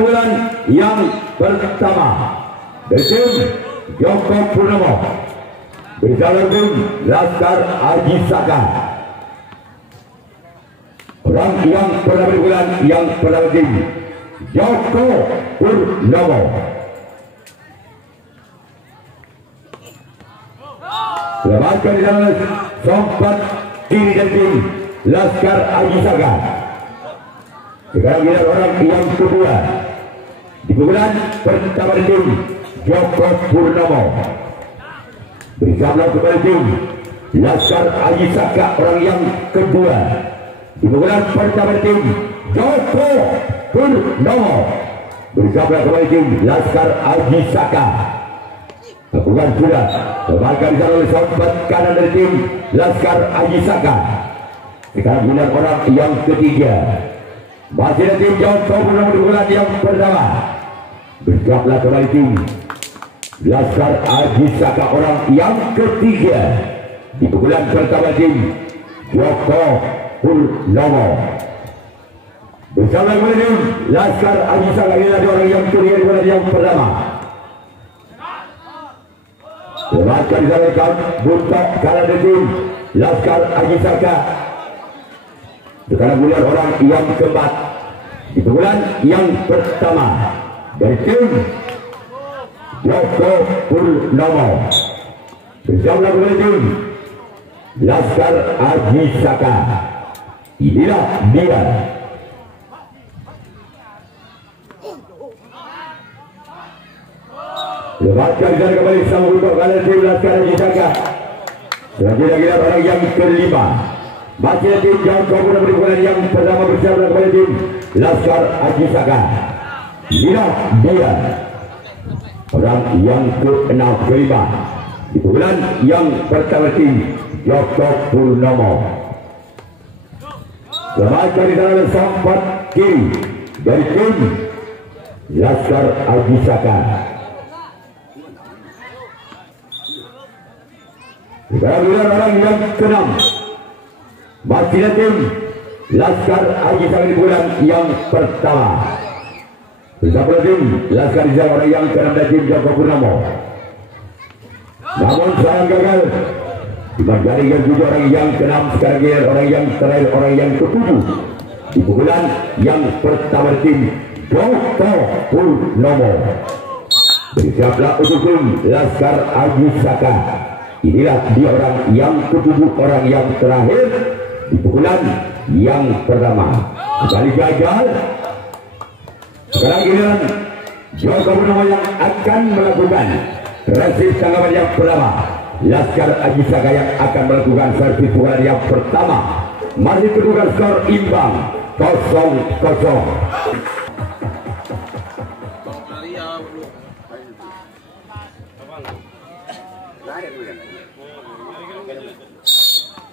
bulan yang pertama dari tim Joko Purnomo bersama tim Laskar Aji Saka. Orang yang pertama di bulan yang pertama tim Joko Purnomo. Lepaskan di sana sompat kiri dari tim Laskar Aji Saka. Sekarang kita orang yang kedua di pukulan pertama di tim Joko Purnomo bersama kembali tim Laskar Aji Saka. Orang yang kedua di pukulan pertama di tim Joko Purnomo bersama kembali tim Laskar Aji Saka. Bukan sudah termakan oleh sobat kanan dari tim Laskar Aji Saka. Sekarang giliran orang yang ketiga masih ada tim Joko Purnomo di bulan yang pertama bergabunglah kembali tim Laskar Aji Saka. Orang yang ketiga di bulan pertama tim Joko Purnomo bersama kembali tim Laskar Aji Saka. Ini adalah orang yang ketiga di bulan yang pertama. Lepaskan disampaikan buntok kanan dari tim Laskar Aji Saka. Sekarang melihat orang yang keempat di bulan yang pertama dari tim Joko Purnomo bersama kembali tim Laskar Aji Saka. Inilah dia lepaskan dan kembali sama untuk kanan tim Laskar Aji Saka. Selanjutnya orang yang kelima masih tim Joko Purnomo di bulan yang pertama bersama kembali tim Laskar Aji Saka. Inilah dia orang yang ke-6 kelima di bulan yang pertama tim Joko Purnomo. Lepaskan di dalam sompat kiri dari tim Laskar Aji Saka. Sekarang orang yang ke-6 masih tim Laskar Aji Saka di bulan yang pertama bersama tim Laskar Aji Saka. Orang yang ke-6 dari tim Joko Purnomo namun sayang gagal dibanding yang tujuh. Orang yang ke-6 sekarang ini orang yang terakhir, orang yang ke-7 di bulan yang pertama tim Joko Purnomo. Bersiaplah untuk tim Laskar Aji Saka. Inilah dia orang yang ke-7, orang yang terakhir di pukulan yang pertama. Kembali gagal. Sekarang giliran Joko Purnomo yang akan melakukan servis tanggapan yang pertama. Laskar Aji Saka yang akan melakukan servis pukulan yang pertama. Masih kedudukan skor imbang 0-0.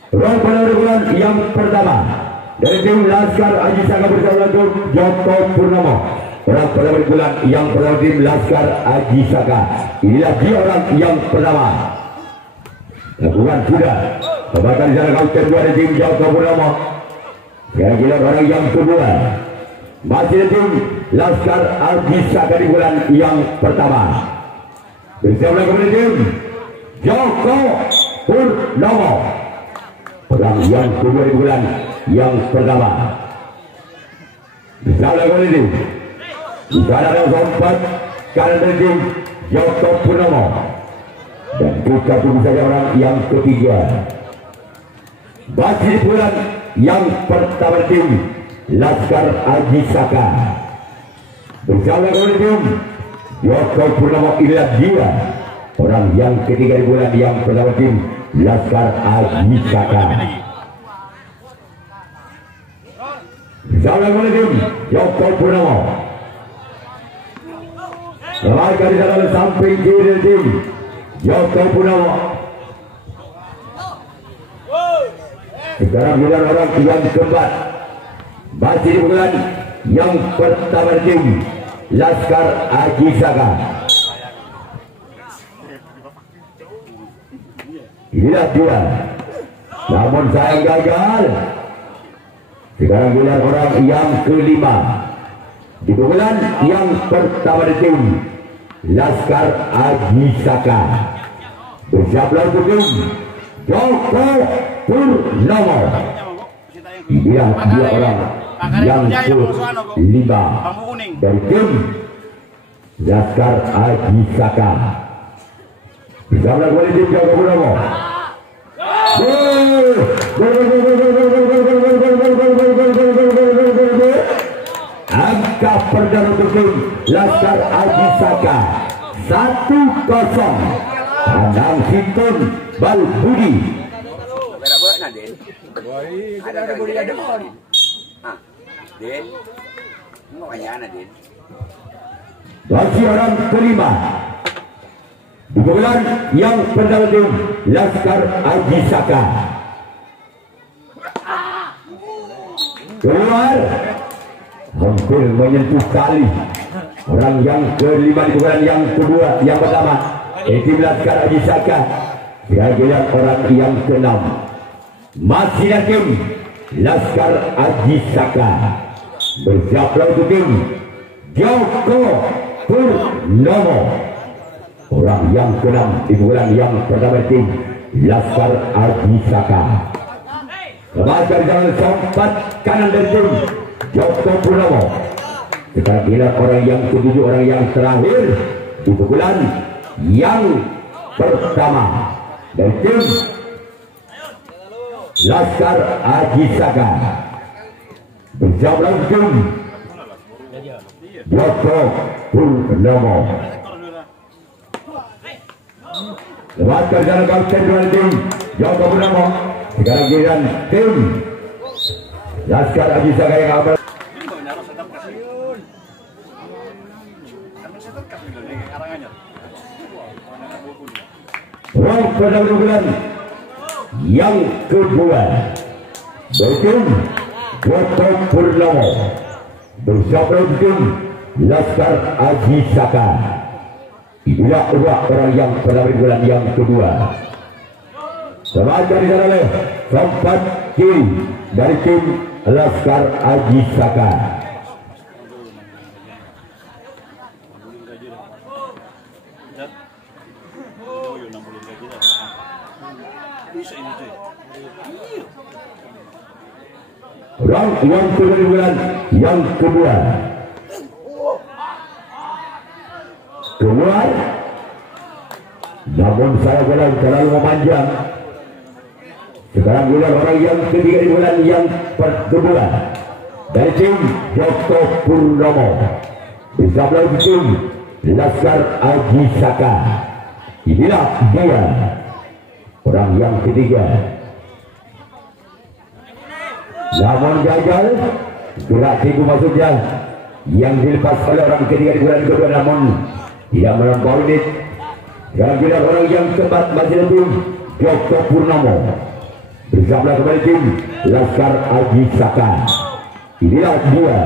Ruang bulan yang pertama dari tim Laskar Aji Saka bersama tim Joko Purnomo. Orang pertama bulan yang pertama tim Laskar Aji Saka. Inilah dia orang yang pertama. Lakukan sudah. Kebaikan di sana kau kedua dari tim Joko Purnomo. Sekarang kita orang yang kedua masih tim Laskar Aji Saka di bulan yang pertama. Bersama kemudian tim Joko Purnomo. Orang yang kedua di bulan yang pertama bersama kemudian tim di sana ada sompat kanan dari tim Joko Purnomo. Dan juga tunggu saja orang yang ketiga masih di bulan yang pertama tim Laskar Aji Saka bersama kemudian tim Joko Purnomo. Inilah dia orang yang ketiga di bulan yang pertama tim Laskar Aji Saka. Saudara oleh tim Joko Purnomo. Lemahkan di dalam samping kiri tim Joko Purnomo. Sekarang giliran orang yang keempat. Masih di pukulan yang pertama tim Laskar Ajisaka. Inilah dia. Namun saya gagal. Sekarang giliran orang yang kelima. Di pukulan yang pertama di tim Laskar Ajisaka. Bersiaplah untuk tim Joko Purnomo. Dia orang yang kelima dari tim Laskar Ajisaka. Bersama kembali tim Joko Purnomo. Angka perdana untuk tim Laskar Ajisaka 1-0. Anang Sinton Balbudi. Masih orang kelima. Di pukulan yang pertama tim Laskar Ajisaka. Keluar. Hampir menyentuh kali. Orang yang kelima di pukulan yang kedua, yang pertama tim Laskar Ajisaka. Giliran orang yang keenam. Masih tim Laskar Ajisaka. Bersiaplah untuk tim Joko Purnomo. Orang yang keenam di bulan yang pertama tim Laskar Ajisaka. Lemahkan jalan sempat kanan dari tim Joko Purnomo. Sekarang giliran orang yang ketujuh, orang yang terakhir di pukulan yang pertama dari tim Laskar Ajisaka. Bersiaplah tim Joko Purnomo. Lemahkan jalan kapten dari tim Joko Purnomo. Sekarang giliran tim Laskar Ajisaka yang akan pada bulan yang kedua dari tim Joko Purnomo. Bersama tim Laskar Ajisaka. Inilah orang yang pada bulan yang kedua. Semakin di sana sempat kiri dari tim Laskar Ajisaka. Orang yang kedua bulan yang kedua. Keluar. Namun saya bilang terlalu memanjang. Sekarang giliran orang yang ketiga di bulan yang kedua dari tim Joko Purnomo. Bisa melalui tim Laskar Ajisaka. Inilah dia orang yang ketiga. Namun gagal. Gerak tigu maksudnya yang dilepas oleh orang ketiga di bulan kedua, namun tidak melampaui menit. Sekarang giliran orang yang keempat masih tim Joko Purnomo. Bersama kembali tim Laskar Ajisaka. Inilah dia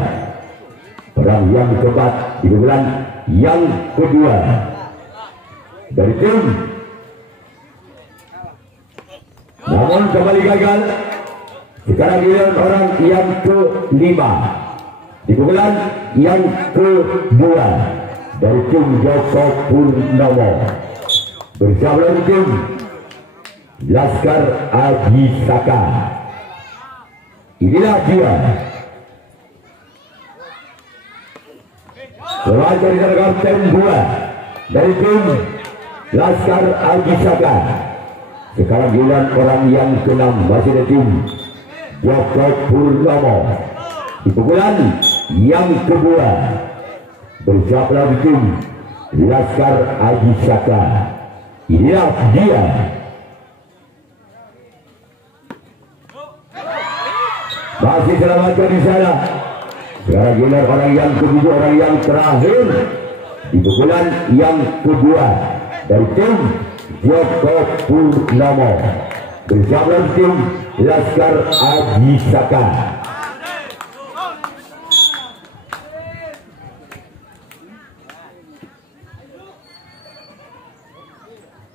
orang yang keempat di bulan yang kedua dari tim. Namun kembali gagal. Sekarang giliran orang yang kelima di bulan yang kedua dari tim Joko Purnomo. Bersama tim Laskar Ajisaka. Inilah dia. Selanjutnya dari kapten 2 dari tim Laskar Ajisaka. Sekarang giliran orang yang ke-6 masih dari tim Joko Purnomo. Di pukulan yang kedua bersiaplah di tim Laskar Ajisaka. Inilah dia. Masih selamatkan di sana. Sekarang giliran orang yang ketujuh, orang yang terakhir di pukulan yang kedua dari tim Joko Purnomo bersama tim Laskar Ajisaka.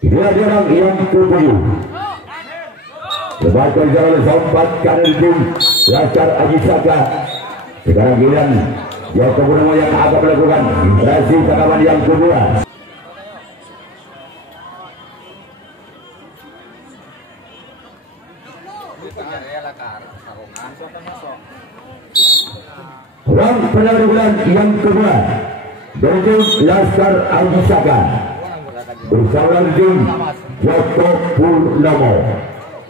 Inilah orang yang ketujuh. Lebarkan jalan sempat kanan tim Laskar Ajisaka. Sekarang giliran Joko Purnomo yang akan melakukan impresi tangkapan yang kedua. Orang penampilan yang kedua dari tim Laskar Ajisaka bersama tim Joko Purnomo.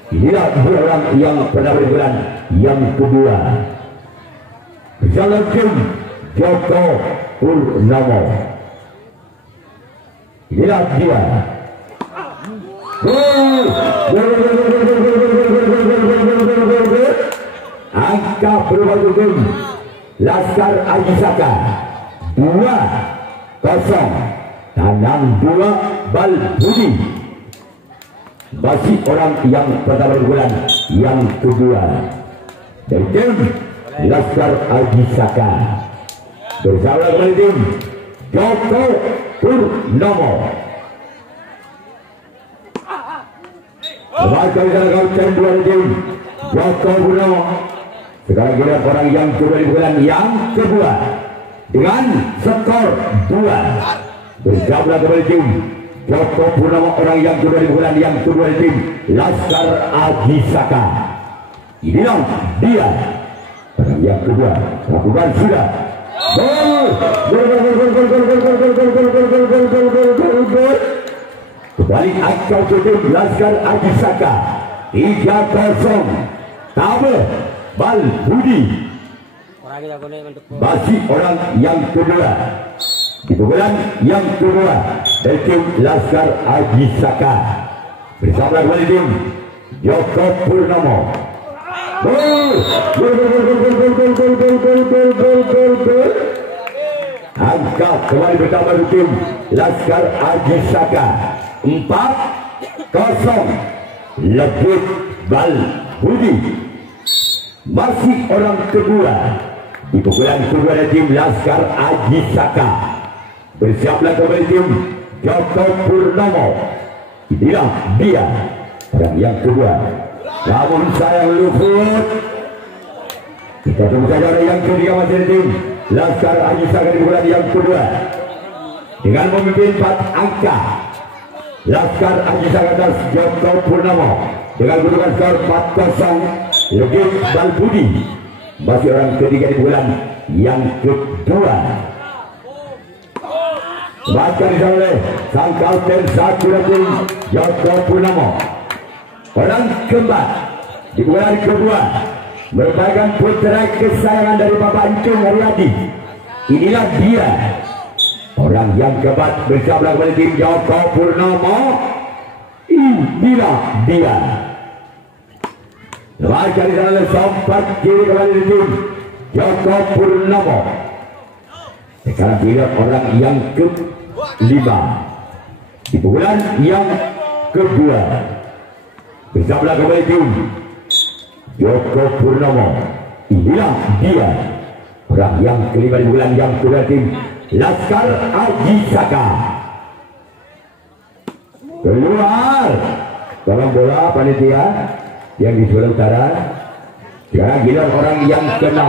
Inilah dua orang yang penampilan yang kedua bersama tim Joko Purnomo. Inilah dia. Angka berubah tim Laskar Ajisaka 2-0. Tanam 2 bal Budi. Masih orang yang pertama bulan yang kedua dari tim Laskar Ajisaka bersama dengan tim Joko Purnomo. Lebarkan jalan kaucan dua tim Joko Purnomo. Sekarang giliran orang yang kedua di bulan yang kedua dengan skor 2 bersama kembali tim Joko Purnomo. Orang yang kedua di bulan yang kedua di tim Laskar Ajisaka. Inilah dia orang yang kedua lakukan sudah kembali akal ke tim Laskar Ajisaka 3-0. Tabel bal Budi. Masih orang yang kedua di pukulan yang kedua dari tim Laskar Ajisaka bersama kembali tim Joko Purnomo. Angka kembali bertambah di tim Laskar Ajisaka 4-0. Lebih bal Budi. Masih orang kedua di pukulan kedua dari tim Laskar Ajisaka bersiaplah kembali tim Joko Purnomo. Inilah dia orang yang kedua. Namun sayang luput. Kita tunggu saja orang yang ketiga masih di tim Laskar Ajisaka di pukulan yang kedua dengan memimpin 4 angka. Laskar Ajisaka atas Joko Purnomo dengan kedudukan skor 4-0. Lebih bal Budi. Masih orang ketiga di bulan yang kedua. Bahkan oleh sang kapten satu tim Joko Purnomo. Orang keempat di bulan kedua merupakan putra kesayangan dari Bapak Encung Haryadi. Inilah dia orang yang keempat bersama kembali tim Joko Purnomo. Inilah dia. Lebarkan di sana sempat kiri kembali di tim Joko Purnomo. Sekarang dia orang yang kelima di pukulan yang kedua bersama kembali tim Joko Purnomo. Inilah dia orang yang kelima di bulan yang kedua tim Laskar Ajisaka. Keluar tolong bola panitia yang di sebelah utara. Sekarang giliran orang yang ke-6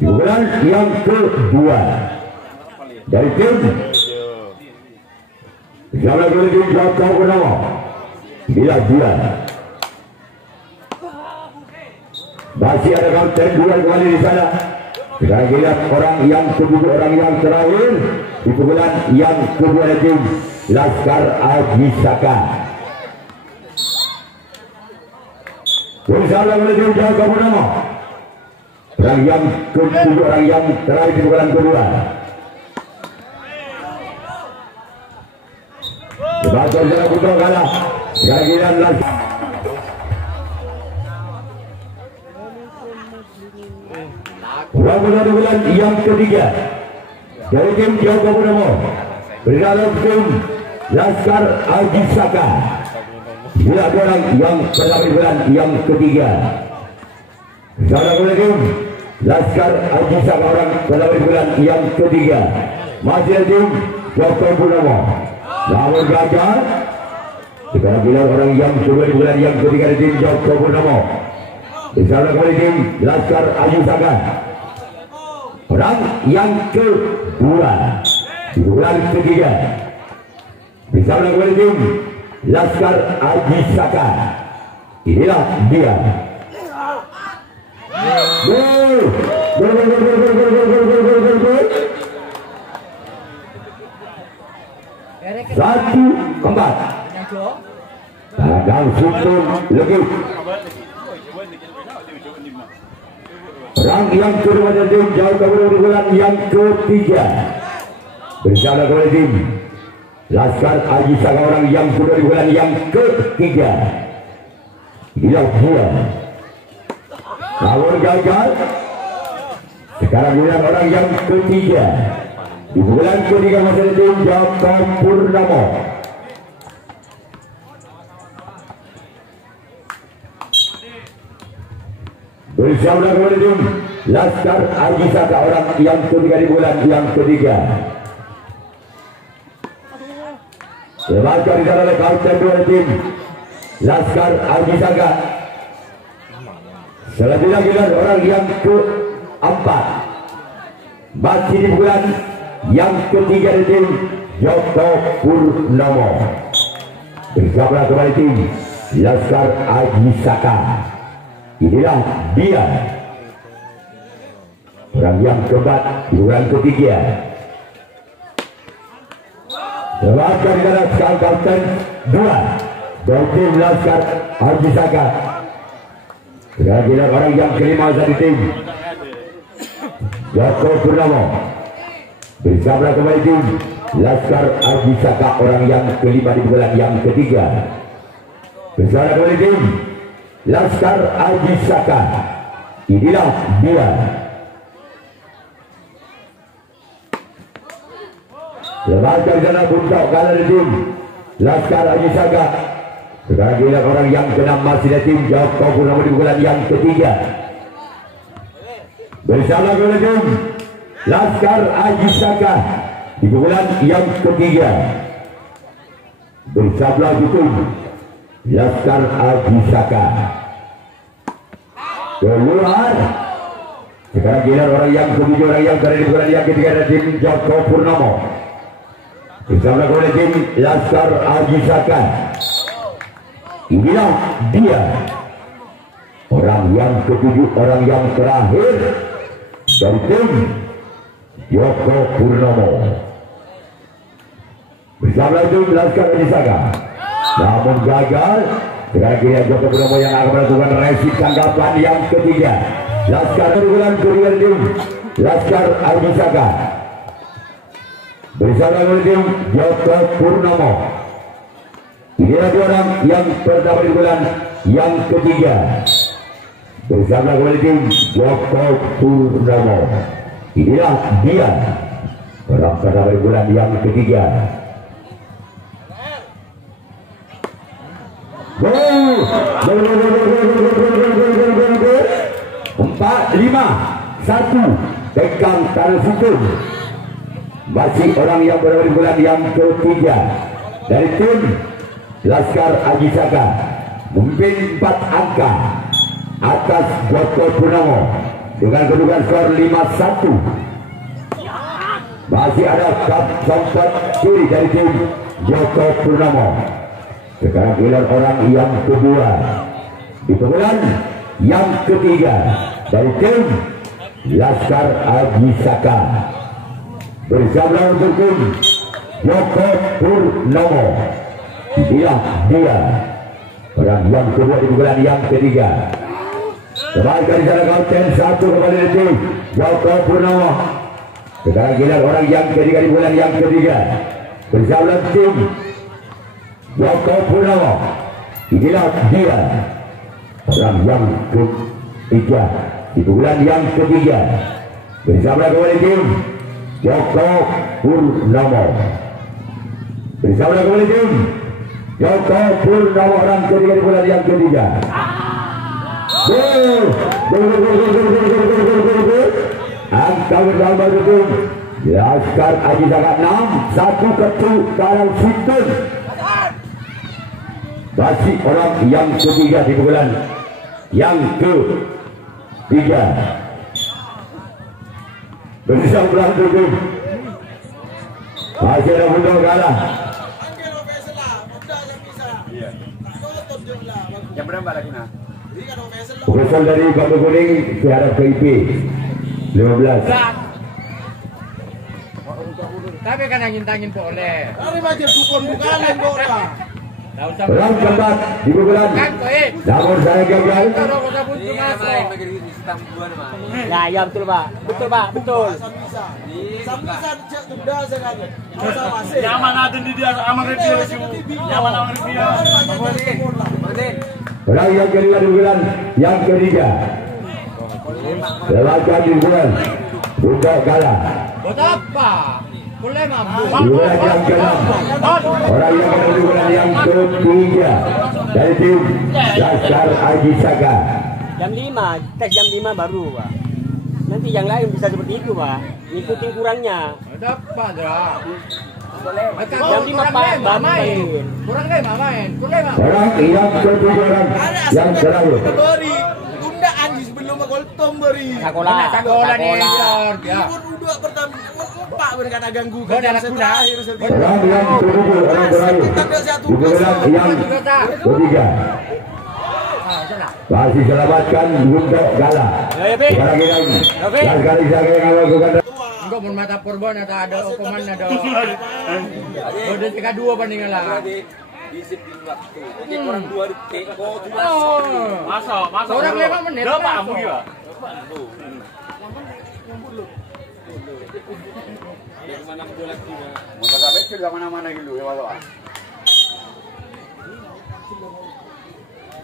di bulan yang kedua dari tim bersama kembali tim Joko Purnomo. Inilah dia. Masih ada kapten dua kembali di sana. Sekarang giliran orang yang kedua, orang yang terakhir di pukulan yang kedua dari tim Laskar Ajisaka. Bersama kembali tim Joko Purnomo. Orang yang kedua, orang yang terakhir di pukulan kedua. Lepas jalan putra kalah. Sekarang giliran Laskar Orang bulan yang ketiga dari tim Joko Purnomo berdalam tim Laskar Ajisaka. Bila orang yang pertama bulan yang ketiga bersama oleh tim Laskar Ajisaka orang pertama bulan yang ketiga masih tim Joko Purnomo. Namun gagal. Sekarang bila orang yang kedua di bulan yang ketiga di tim Joko Purnomo bersama oleh tim Laskar Ajisaka. Orang yang kedua di bulan ketiga bersama oleh tim Laskar Ajisaka. Inilah dia. Satu empat. Kadang Sultan lebih. Orang yang kedua dari tim Joko Purnomo di bulan yang ketiga bersama oleh tim Laskar Ajisaka orang yang kedua di bulan yang ketiga. Inilah dia. Namun gagal. Sekarang bulan orang yang ketiga di bulan ketiga masih ada tim Joko Purnomo. Bersama oleh tim Laskar Ajisaka orang yang ketiga di bulan yang ketiga. Sebagai di dalam kapten dua tim Laskar Ajisaka. Selanjutnya kita orang yang keempat masih di bulan yang ketiga di tim Joko Purnomo. Bersama kembali tim Laskar Ajisaka. Inilah dia. Orang yang keempat di bulan ketiga. Sebagai di dalam kapten dua dari tim Laskar Ajisaka. Sekarang orang yang kelima dari tim Joko Purnomo. Bersama kembali tim Laskar Ajisaka orang yang kelima di bulan yang ketiga. Bersama kembali tim Laskar Ajisaka. Inilah dia. Lembaga sana untuk kalah di tim Laskar Ajisaka. Sekarang gila orang yang keenam masih di tim Joko Purnomo di bulan yang ketiga. Bersama dengan tim Laskar Ajisaka di bulan yang ketiga. Bersama tim Laskar Ajisaka. Keluar. Sekarang gila orang yang ketujuh orang yang berada di bulan yang ketiga dari tim Joko Purnomo. Bersama dengan tim Laskar Ajisaka. Inilah dia. Orang yang ketujuh, orang yang terakhir dari tim Joko Purnomo. Bersama tim Laskar Ajisaka. Namun gagal. Sekarang kira Joko Purnomo yang akan melakukan resi tanggapan yang ketiga. Laskar di bulan ketiga tim Laskar Ajisaka. Bersama dengan tim Joko Purnomo. Inilah orang yang pertama di bulan yang ketiga. Bersama dengan tim Joko Purnomo. Inilah dia. Orang pertama di bulan yang ketiga. Empat, lima, satu. Pegang tangan Sutun. Masih orang yang berada di bulan yang ketiga dari tim Laskar Ajisaka. Memimpin 4 angka atas Joko Purnomo dengan kedudukan skor 5-1. Masih ada sompet kiri dari tim Joko Purnomo. Sekarang giliran orang yang kedua di bulan yang ketiga dari tim Laskar Ajisaka. Bersama untuk tim Joko Purnomo. Inilah dia. Orang yang kedua di bulan yang ketiga. Kembali dari sana kapten satu kembali dari tim Joko Purnomo. Sekarang giliran orang yang ketiga di bulan yang ketiga. Bersama tim Joko Purnomo. Inilah dia. Orang yang ketiga di pukulan yang ketiga. Bersama kembali tim Joko Purnomo. Bersama kembali tim Joko Purnomo, orang ketiga di pukulan yang ketiga. Gol. Angka bersama tim Laskar Aji Saka 6-1 Karang Situn. Masih orang yang ketiga di pukulan yang ketiga. Bersama belakang tim masih ada Bunda kalah. Yang berapa lagi nah? Pusat dari Batu Kuning dihadap ke IP 15. Tapi kan angin-angin boleh. Dari macam dukun bukalan bola. Orang keempat di pukulan. Namun saya gagal. Ya, ya betul Pak. Betul Pak, betul. Nyaman ada di dia, aman dia. Nyaman aman dia. Orang yang kedua di pukulan yang ketiga. Selaka di pukulan Bunda kalah. Buat apa? Boleh mampu. Pukulan yang keenam. Orang yang kedua di pukulan yang ketiga dari tim Laskar Aji Saka. Jam 5, tes jam 5 baru Pak. Nanti yang lain bisa seperti itu Pak. Ikutin kurangnya. Buat apa dah? Jam 5 Pak, baru main. Kurang deh main. Kurang mah. Orang yang ketiga, orang yang terakhir. Beri tundaan di sebelum gol tom beri. Sekolah nih. Ya. Dua pertama Pak berkata ganggu Gua ada terakhir Orang yang kedua, orang terakhir. Di pukulan yang ketiga. Masih selamatkan untuk Gala. Sekarang ini Laskar Aji Saka yang melakukan. Enggak mau mata korban atau ada hukuman ada. Udah tiga dua banding lah. disiplin waktu. Jadi orang 2 detik kok Masa orang 5 menit. Berapa kamu ya? Yang mana bola juga. Mau sampai sudah mana-mana gitu ya Pak.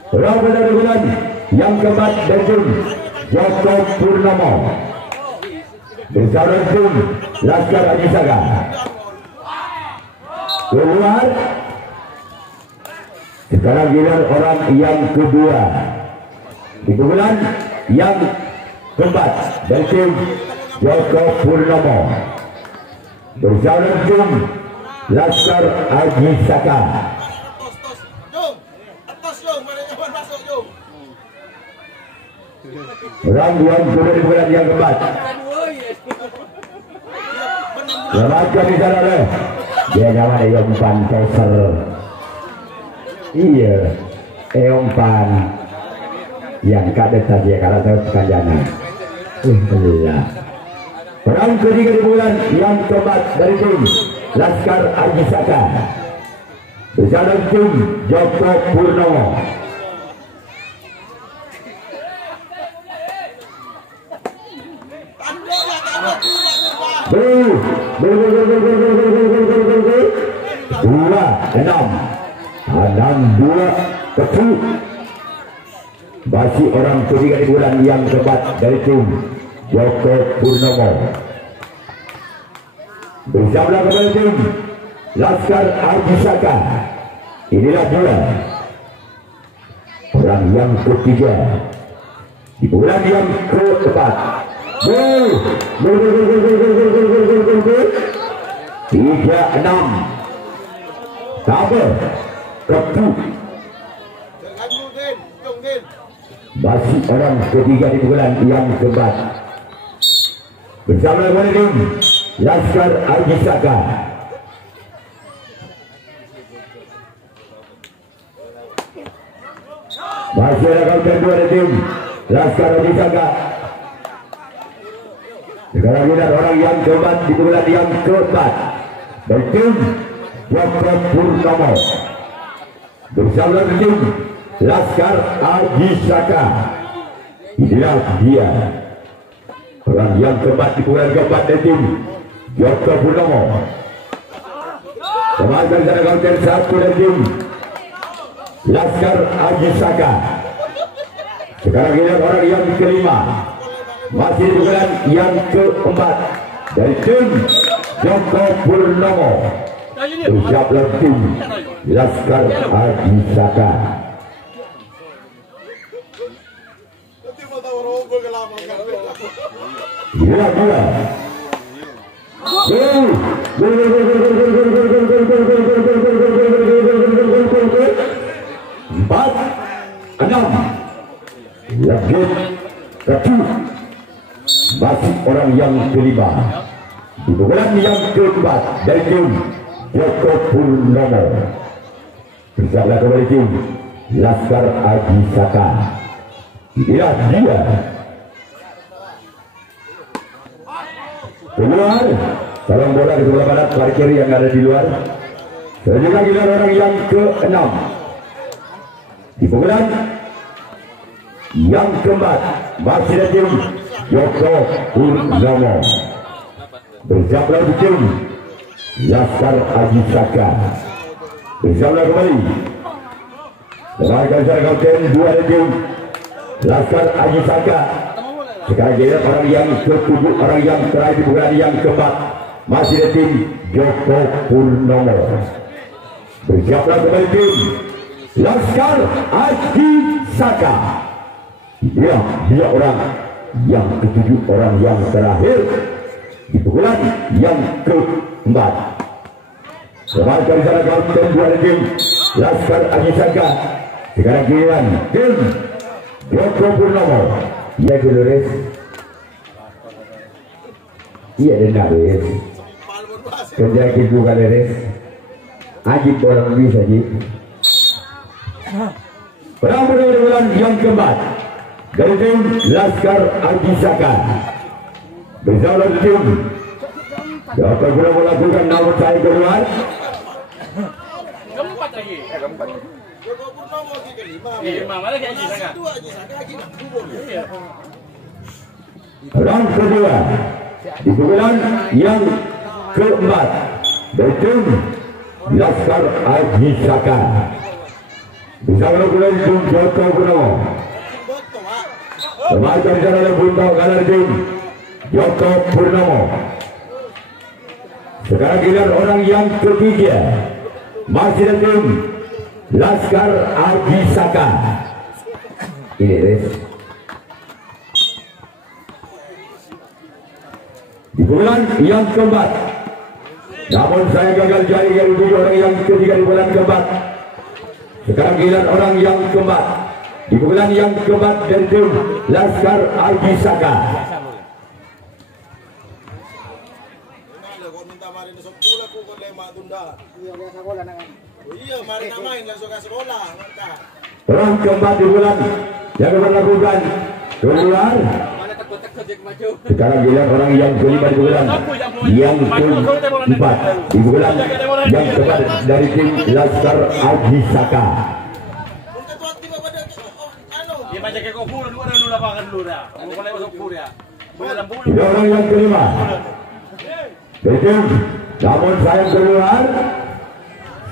Round dari bulan yang keempat dari tim Joko Purnomo bersama tim Laskar Aji Saka keluar. Sekarang giliran orang yang kedua di bulan yang keempat dari tim Joko Purnomo bersama tim Laskar Aji Saka. Rangguan sudah di bulan yang keempat. Selamatkan di sana deh. Dia nama Eompan Peser. Iya, Eompan yang kadet tadi karena saya pekanjana. Iya. Perang ketiga di bulan yang keempat dari tim Laskar Aji Saka bersama tim Joko Purnomo. Dua enam dua ketu. Masih orang ketiga di bulan yang keempat dari tim Joko Purnomo bersama kembali tim Laskar Aji Saka. Inilah bola orang yang ketiga di bulan yang keempat. Gol 3-6 cover ketu. Masih orang ketiga di bulan yang keempat bersama dengan tim Laskar Aji Saka. Masih ada counter dua dari tim Laskar Aji Saka. Sekarang lihat orang yang keempat di bulan yang keempat dari tim Joko Purnomo bersama tim Laskar Aji Saka. Inilah dia orang yang keempat di bulan keempat dari tim Joko Purnomo. Kemarin ada counter satu dari tim Laskar Aji Saka. Sekarang lihat orang yang kelima Masih di bulan yang keempat dari tim Joko Purnomo. Bersiaplah tim Laskar Adisaka. Gila. Empat, 6. Lagi satu. Masih orang yang kelima. Di bulan yang keempat dari tim Joko Purnomo. Bersiaplah kembali tim Laskar Adisaka. Dia keluar, sarang bola di sebelah barat, parkir yang ada di luar. Selanjutnya kita orang yang ke-6 di bulan yang keempat masih ada tim Joko Purnomo. Bersiaplah di tim Laskar Adisaka. Bersiaplah kembali. Dengarkan secara kapten 2 ada tim Laskar Adisaka. Sekarang kita orang yang ke-7, orang yang terakhir di bulan yang keempat masih ada tim Joko Purnomo. Bersiaplah kembali tim Laskar Adisaka. Dia orang yang ke-7, orang yang terakhir di bulan yang keempat. Sekarang di sana kapten 2 ada tim Laskar Adisaka. Sekarang giliran tim Joko Purnomo. Iya Dolores. Iya dengar Dolores. Kerja kita bukan Dolores. Ajib orang bisa Ajib. Perang bulan yang keempat dari tim Laskar Adisaka. Bersama tim Joko Purnomo melakukan namun saya keluar. Keempat lagi. Keempat. Joko Purnomo lagi kelima. Kelima malah kayak Adisaka. Round kedua di bulan yang keempat dari tim Laskar Adisaka. Bersama bulan tim Joko Purnomo. Kemarin di sana ada Bunda kanan tim Joko Purnomo. Sekarang giliran orang yang ketiga masih ada tim Laskar Adisaka. Ini Res. Di bulan yang keempat, namun saya gagal jadi orang yang ketiga di bulan keempat. Sekarang giliran orang yang keempat di bulan yang keempat dari tim Laskar Adisaka. Orang keempat di bulan yang berlakukan keluar. Sekarang giliran orang yang kelima di bulan yang keempat di bulan yang keempat dari tim Laskar Adisaka. Orang yang kelima dari tim, namun sayang keluar.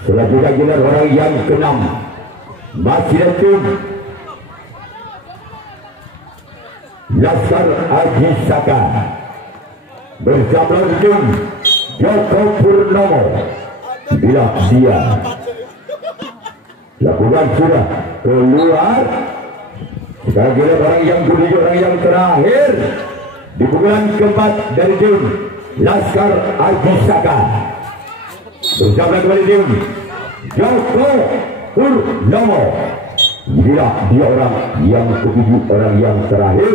Selanjutnya giliran orang yang keenam masih ada tim Laskar Adisaka. Bersama tim Joko Purnomo. Bila dia lakukan sudah keluar. Sekarang giliran orang yang ketujuh, orang yang terakhir di bulan keempat dari tim Laskar Adisaka. Bersama kembali tim Joko Purnomo. Dia orang yang ketujuh, orang yang terakhir.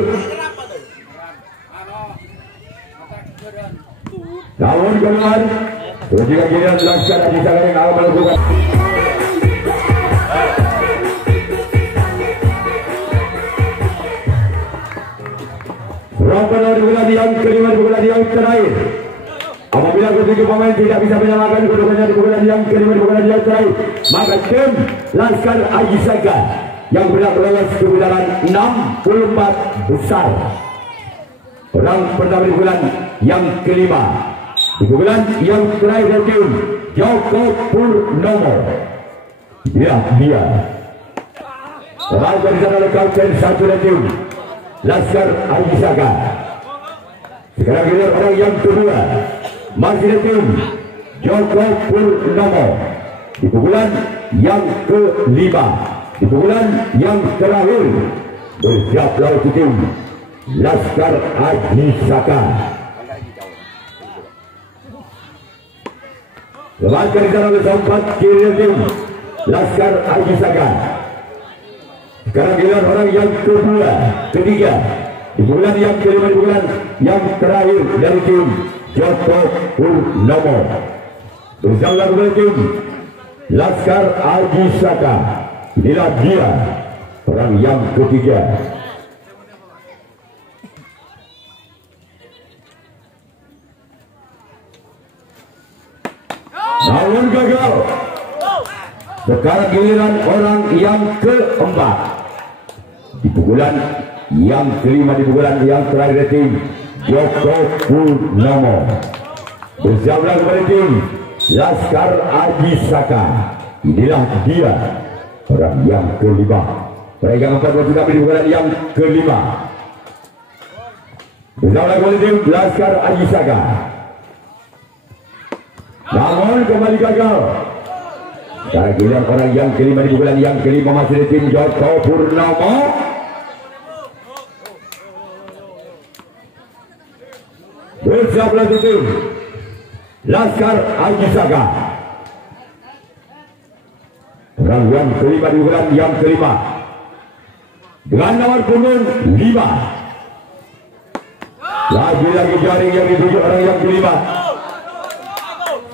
Namun keluar. Ketika giliran Laskar Adisaka yang akan melakukan Rompel di bulan yang kelima, di bulan yang terakhir. Apabila ketiga pemain tidak bisa menyamakan kedudukannya di bulan yang kelima, di bulan yang terakhir, maka tim Laskar Adisaka yang berhak lolos ke putaran 64 besar. Orang pertama di bulan yang kelima, di bulan yang terakhir tim Joko Purnomo. Dia. Orang dari sana kapten satu tim Laskar Ajisaka. Sekarang giliran orang yang kedua, masih tim Joko Purnomo. Di pukulan yang kelima, di pukulan yang terakhir, bersiap lawan tim Laskar Ajisaka. Lepaskan di sana bersempat kiri tim Laskar Ajisaka. Sekarang giliran orang yang kedua, ketiga, di bulan yang kelima, di bulan yang terakhir dari tim Joko Purnomo. Bersama dengan tim Laskar Ajisaka. Inilah dia orang yang ketiga. Namun gagal. Sekarang giliran orang yang keempat. Di pukulan yang kelima, di pukulan yang terakhir tim Joko Purnomo. Bersama kepada tim Laskar Ajisaka. Inilah dia orang yang kelima. Peregang 4 kami di pukulan yang kelima. Bersama kepada tim Laskar Ajisaka. Namun kembali gagal. Sekarang giliran orang yang kelima, di pukulan yang kelima masih di tim Joko Purnomo. Bersama tim Laskar Ajisaka. Orang yang kelima, di pukulan yang kelima dengan nomor punggung 5. Lagi-lagi jaring yang dituju orang yang kelima.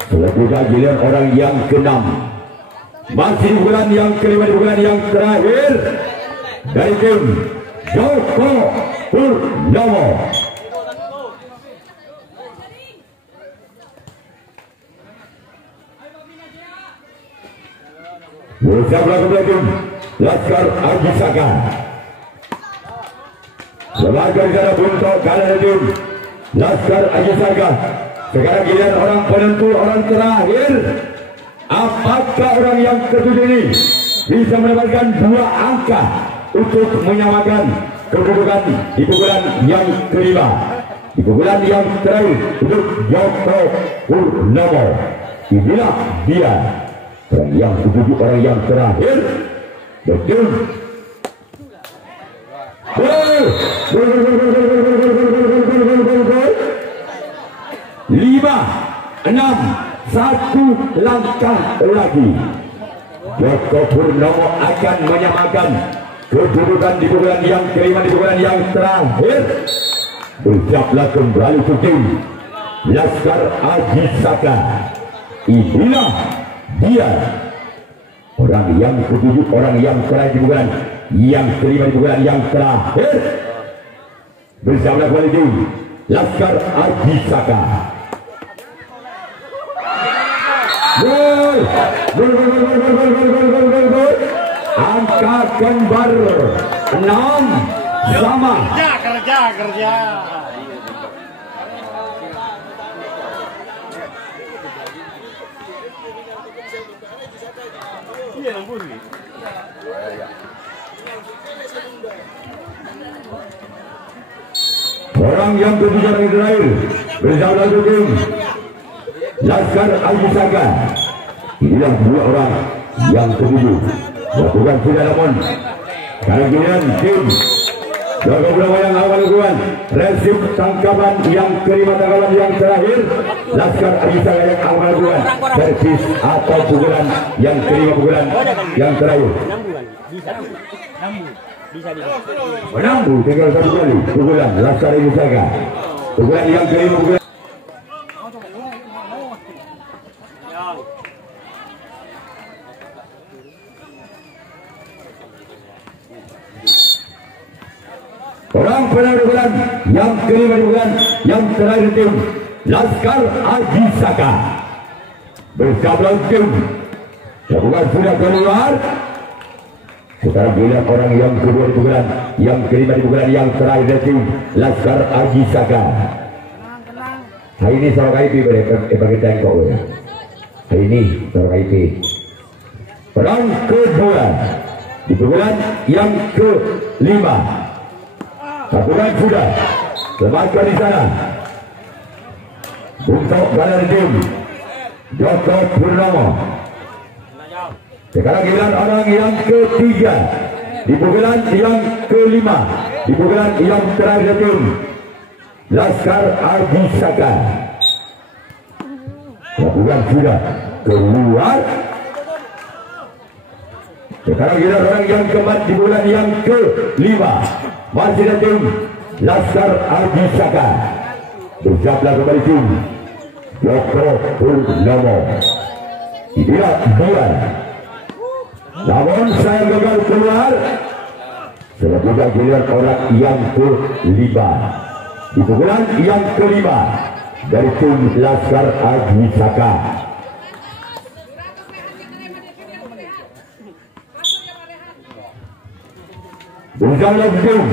Selanjutnya giliran orang yang keenam, masih di bulan yang kelima, di bulan yang terakhir dari tim Joko Purnomo. Bersama kepada tim Laskar Ajisaka. Sebagai cara untuk kalah tim Laskar Ajisaka. Sekarang giliran orang penentu, orang terakhir. Apakah orang yang ketujuh ini bisa mendapatkan 2 angka untuk menyamakan kedudukan di pukulan yang kelima, di pukulan yang terakhir untuk Joko Purnomo. Inilah dia orang yang ketujuh, orang yang terakhir. Betul. Lima, 6, 1 langkah lagi. Joko Purnomo akan menyamakan kedudukan di pukulan yang kelima, di pukulan yang terakhir. Bersiaplah kembali ke tim Laskar Ajisaka. Inilah dia orang yang ketujuh, orang yang terakhir di pukulan yang kelima, di pukulan yang terakhir. Bersiaplah kembali tim Laskar Ajisaka. Gol. Angka kembar 6 sama. Kerja. Iya, lembur nih. Orang yang ketujuh yang terakhir bersama tim Laskar Ajisaka. Inilah 2 orang yang ketujuh. Lakukan sudah, namun sekarang giliran tim Joko Purnomo yang awal lakukan resip tangkapan yang kelima, tangkapan yang terakhir. Laskar Ajisaka yang awal lakukan servis atau pukulan yang kelima, pukulan yang terakhir. Menambung tinggal 1 kali pukulan Laskar Ajisaka. Pukulan yang kelima, pukulan orang penampilan yang kelima, pukulan yang terakhir tim Laskar Ajisaka. Bersama tim lakukan sudah keluar. Sekarang giliran orang yang kedua di pukulan yang kelima, di pukulan yang terakhir tim Laskar Ajisaka. Hari ini seorang KIP bagi tengkok ya. Hari ini seorang KIP. Orang kedua di pukulan yang kelima. Lakukan sudah. Selamatkan di sana. Untuk kanan tim Joko Purnomo. Sekarang giliran orang yang ketiga. Di pukulan yang kelima. Di pukulan yang terakhir tim Laskar Ajisaka. Lakukan sudah. Keluar. Sekarang giliran orang yang keempat di bulan yang kelima. Masih ada tim Laskar Ajisaka. Bersiaplah kembali tim Joko Purnomo. Dia bulan. Namun saya gagal keluar. Selanjutnya giliran orang yang kelima. Di pukulan yang kelima dari tim Laskar Ajisaka. Bukan langsung.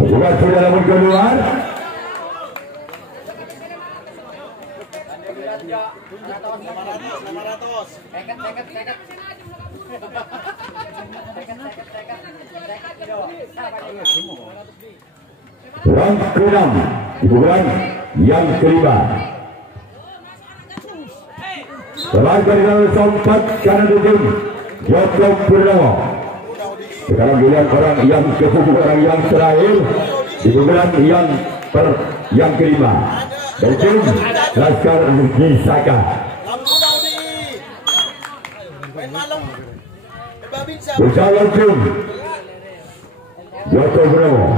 Bukan sudah namun keluar. Round ke-6 di pukulan yang kelima. Selamatkan di dalam sompat kanan tim Joko Purnomo. Sekarang giliran orang yang ke-7, orang yang terakhir di pukulan yang kelima dari tim Laskar Ajisaka. Berjalan tim Joko Purnomo.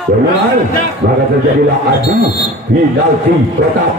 Kemudian maka terjadilah adu penalti kotak.